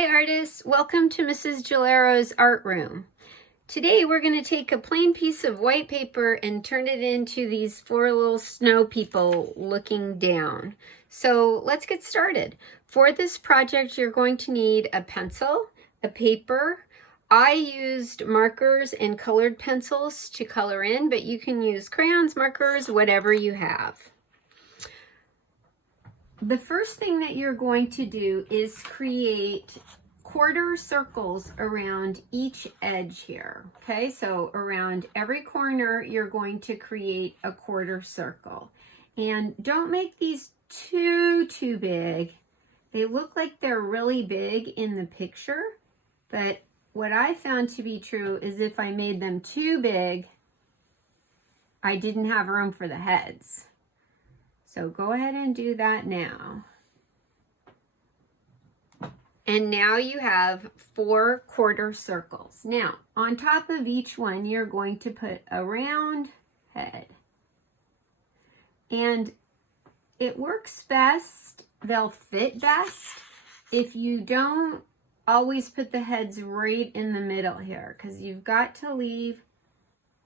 Hi artists, welcome to Mrs. Gelaro's art room. Today we're going to take a plain piece of white paper and turn it into these four little snow people looking down. So let's get started. For this project you're going to need a pencil, a paper. I used markers and colored pencils to color in, but you can use crayons, markers, whatever you have. The first thing that you're going to do is create quarter circles around each edge here. Okay, so around every corner you're going to create a quarter circle. And don't make these too big. They look like they're really big in the picture, but what I found to be true is if I made them too big, I didn't have room for the heads. So go ahead and do that now. And now you have 4 quarter circles. Now, on top of each one, you're going to put a round head. And it works best, they'll fit best, if you don't always put the heads right in the middle here, because you've got to leave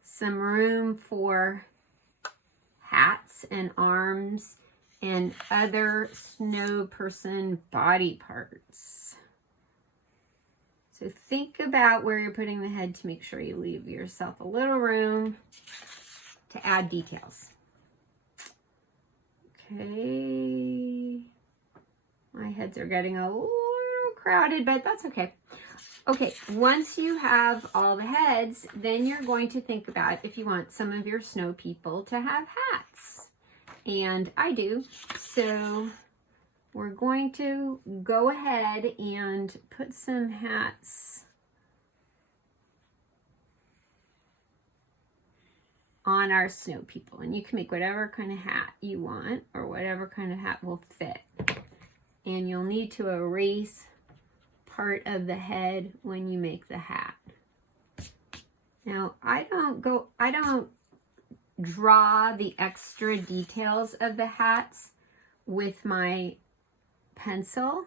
some room for hats and arms and other snow person body parts. So think about where you're putting the head to make sure you leave yourself a little room to add details. Okay, my heads are getting a little crowded, but that's okay. Okay, once you have all the heads, then you're going to think about if you want some of your snow people to have hats. And I do. So we're going to go ahead and put some hats on our snow people. And you can make whatever kind of hat you want or whatever kind of hat will fit. And you'll need to erase part of the head when you make the hat. Now, I don't draw the extra details of the hats with my pencil.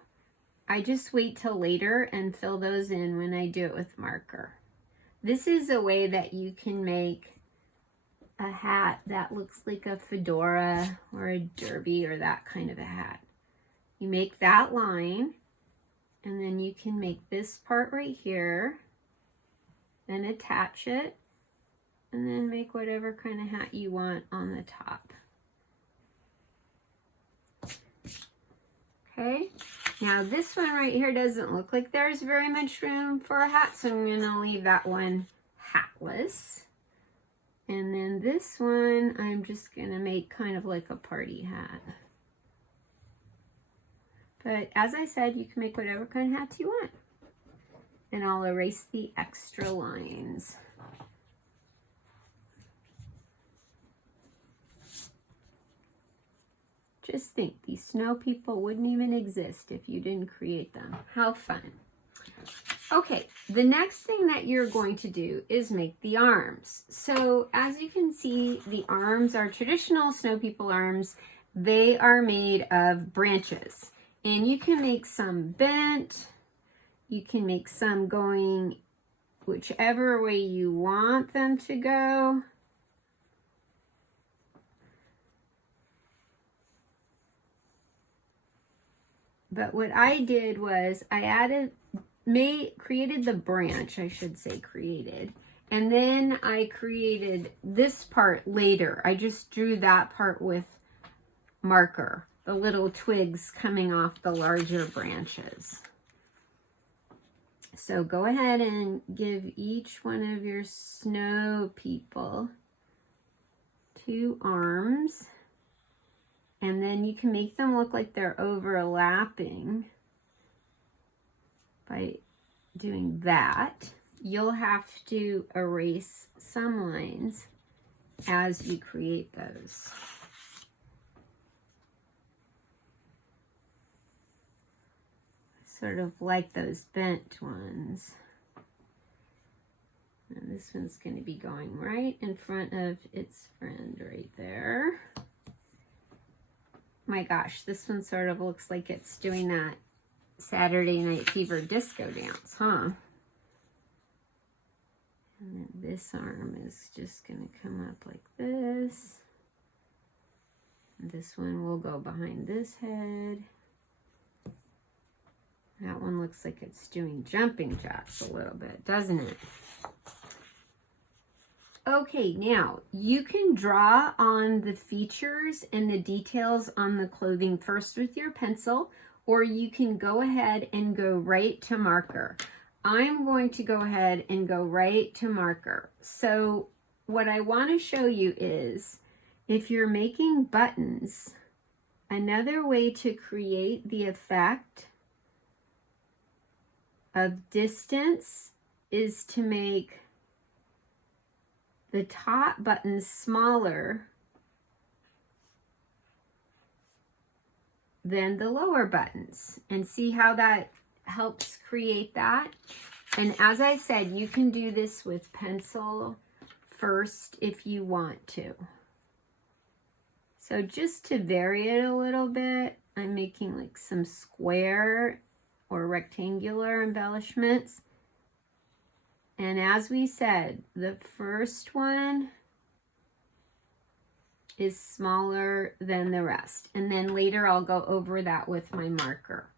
I just wait till later and fill those in when I do it with marker. This is a way that you can make a hat that looks like a fedora or a derby or that kind of a hat. You make that line, and then you can make this part right here, then attach it, and then make whatever kind of hat you want on the top. Okay, now this one right here doesn't look like there's very much room for a hat, so I'm going to leave that one hatless. And then this one, I'm just going to make kind of like a party hat. But as I said, you can make whatever kind of hats you want. And I'll erase the extra lines. Just think, these snow people wouldn't even exist if you didn't create them. How fun. Okay, the next thing that you're going to do is make the arms. So as you can see, the arms are traditional snow people arms. They are made of branches. And you can make some bent, you can make some going whichever way you want them to go. But what I did was I created the branch, I should say created, and then I created this part later. I just drew that part with marker, the little twigs coming off the larger branches. So go ahead and give each one of your snow people 2 arms, and then you can make them look like they're overlapping by doing that. You'll have to erase some lines as you create those. Sort of like those bent ones. And this one's going to be going right in front of its friend right there. My gosh, this one sort of looks like it's doing that Saturday Night Fever disco dance, huh? And then this arm is just going to come up like this. And this one will go behind this head. That one looks like it's doing jumping jacks a little bit, doesn't it? Okay, now you can draw on the features and the details on the clothing first with your pencil, or you can go ahead and go right to marker. I'm going to go ahead and go right to marker. So what I want to show you is, if you're making buttons, another way to create the effect of distance is to make the top buttons smaller than the lower buttons, and see how that helps create that. And as I said, you can do this with pencil first if you want to. So just to vary it a little bit, I'm making like some square or rectangular embellishments. And as we said, the first one is smaller than the rest. And then later I'll go over that with my marker.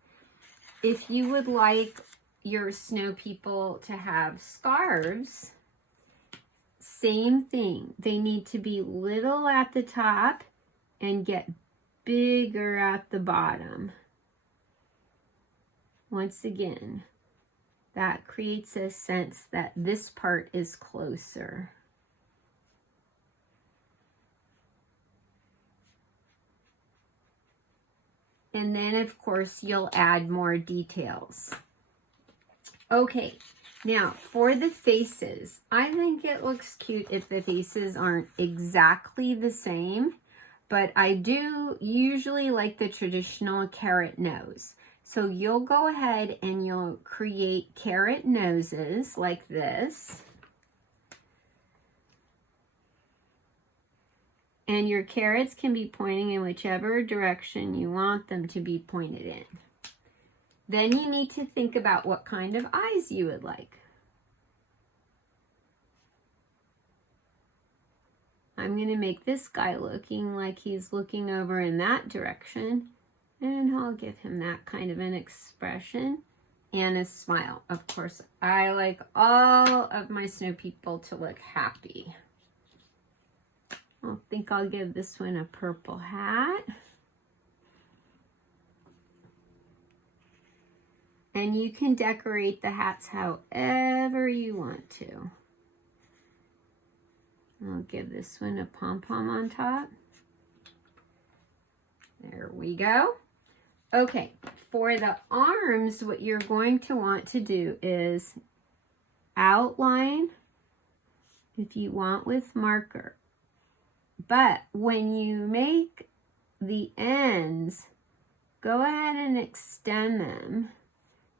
If you would like your snow people to have scarves, same thing. They need to be little at the top and get bigger at the bottom. Once again, that creates a sense that this part is closer. And then, of course, you'll add more details. Okay, now for the faces, I think it looks cute if the faces aren't exactly the same, but I do usually like the traditional carrot nose. So you'll go ahead and you'll create carrot noses like this. And your carrots can be pointing in whichever direction you want them to be pointed in. Then you need to think about what kind of eyes you would like. I'm going to make this guy looking like he's looking over in that direction. And I'll give him that kind of an expression and a smile. Of course, I like all of my snow people to look happy. I think I'll give this one a purple hat. And you can decorate the hats however you want to. I'll give this one a pom-pom on top. There we go. Okay, for the arms, what you're going to want to do is outline, if you want, with marker. But when you make the ends, go ahead and extend them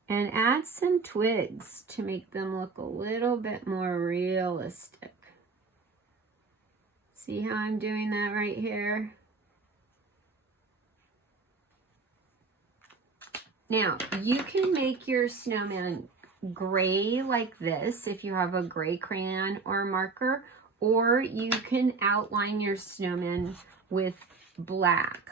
and add some twigs to make them look a little bit more realistic. See how I'm doing that right here? Now, you can make your snowman gray like this if you have a gray crayon or marker, or you can outline your snowman with black.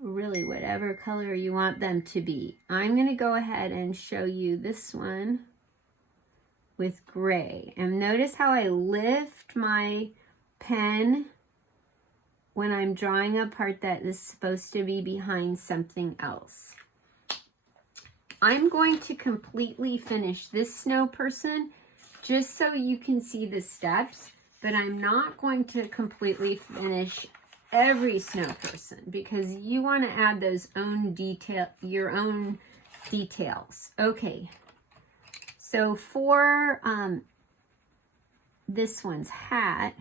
Really, whatever color you want them to be. I'm going to go ahead and show you this one with gray. And notice how I lift my pen when I'm drawing a part that is supposed to be behind something else. I'm going to completely finish this snow person just so you can see the steps, but I'm not going to completely finish every snow person because you want to add your own details. Okay, so for this one's hat,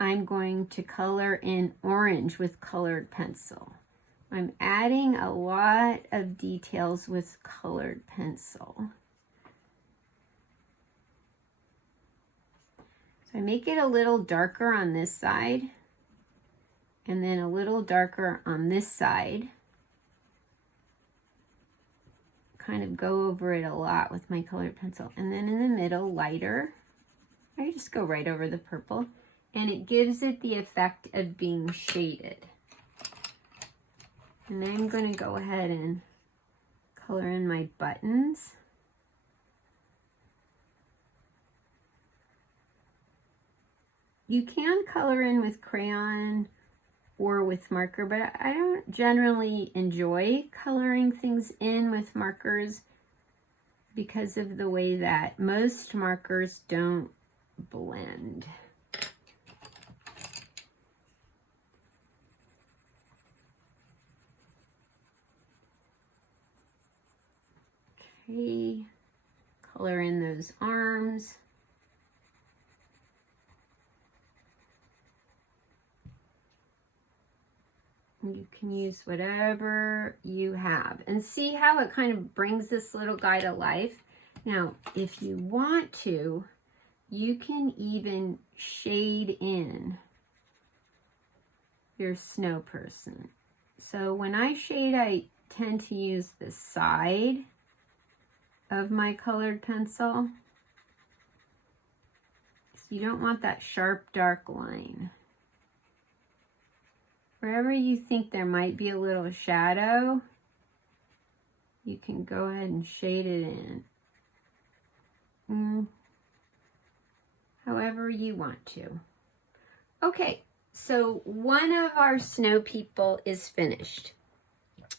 I'm going to color in orange with colored pencil. I'm adding a lot of details with colored pencil. So I make it a little darker on this side and then a little darker on this side. kind of go over it a lot with my colored pencil. And then in the middle, lighter. I just go right over the purple. And it gives it the effect of being shaded. And I'm going to go ahead and color in my buttons. You can color in with crayon or with marker, but I don't generally enjoy coloring things in with markers because of the way that most markers don't blend. Okay, color in those arms. You can use whatever you have. And see how it kind of brings this little guy to life? Now, if you want to, you can even shade in your snow person. So when I shade, I tend to use the side of my colored pencil. So you don't want that sharp, dark line. Wherever you think there might be a little shadow, you can go ahead and shade it in. However you want to. Okay, so one of our snow people is finished.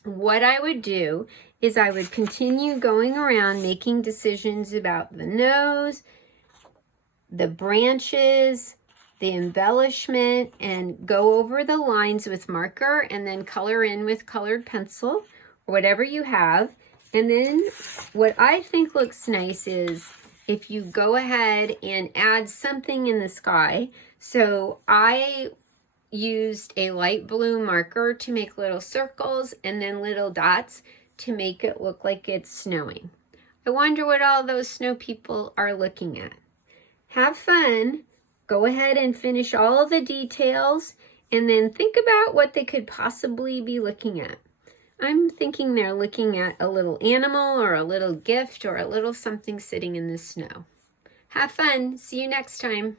What I would do is I would continue going around making decisions about the nose, the branches, the embellishment, and go over the lines with marker and then color in with colored pencil or whatever you have. And then what I think looks nice is if you go ahead and add something in the sky. So I used a light blue marker to make little circles and then little dots to make it look like it's snowing. I wonder what all those snow people are looking at. Have fun. Go ahead and finish all of the details and then think about what they could possibly be looking at. I'm thinking they're looking at a little animal or a little gift or a little something sitting in the snow. Have fun. See you next time.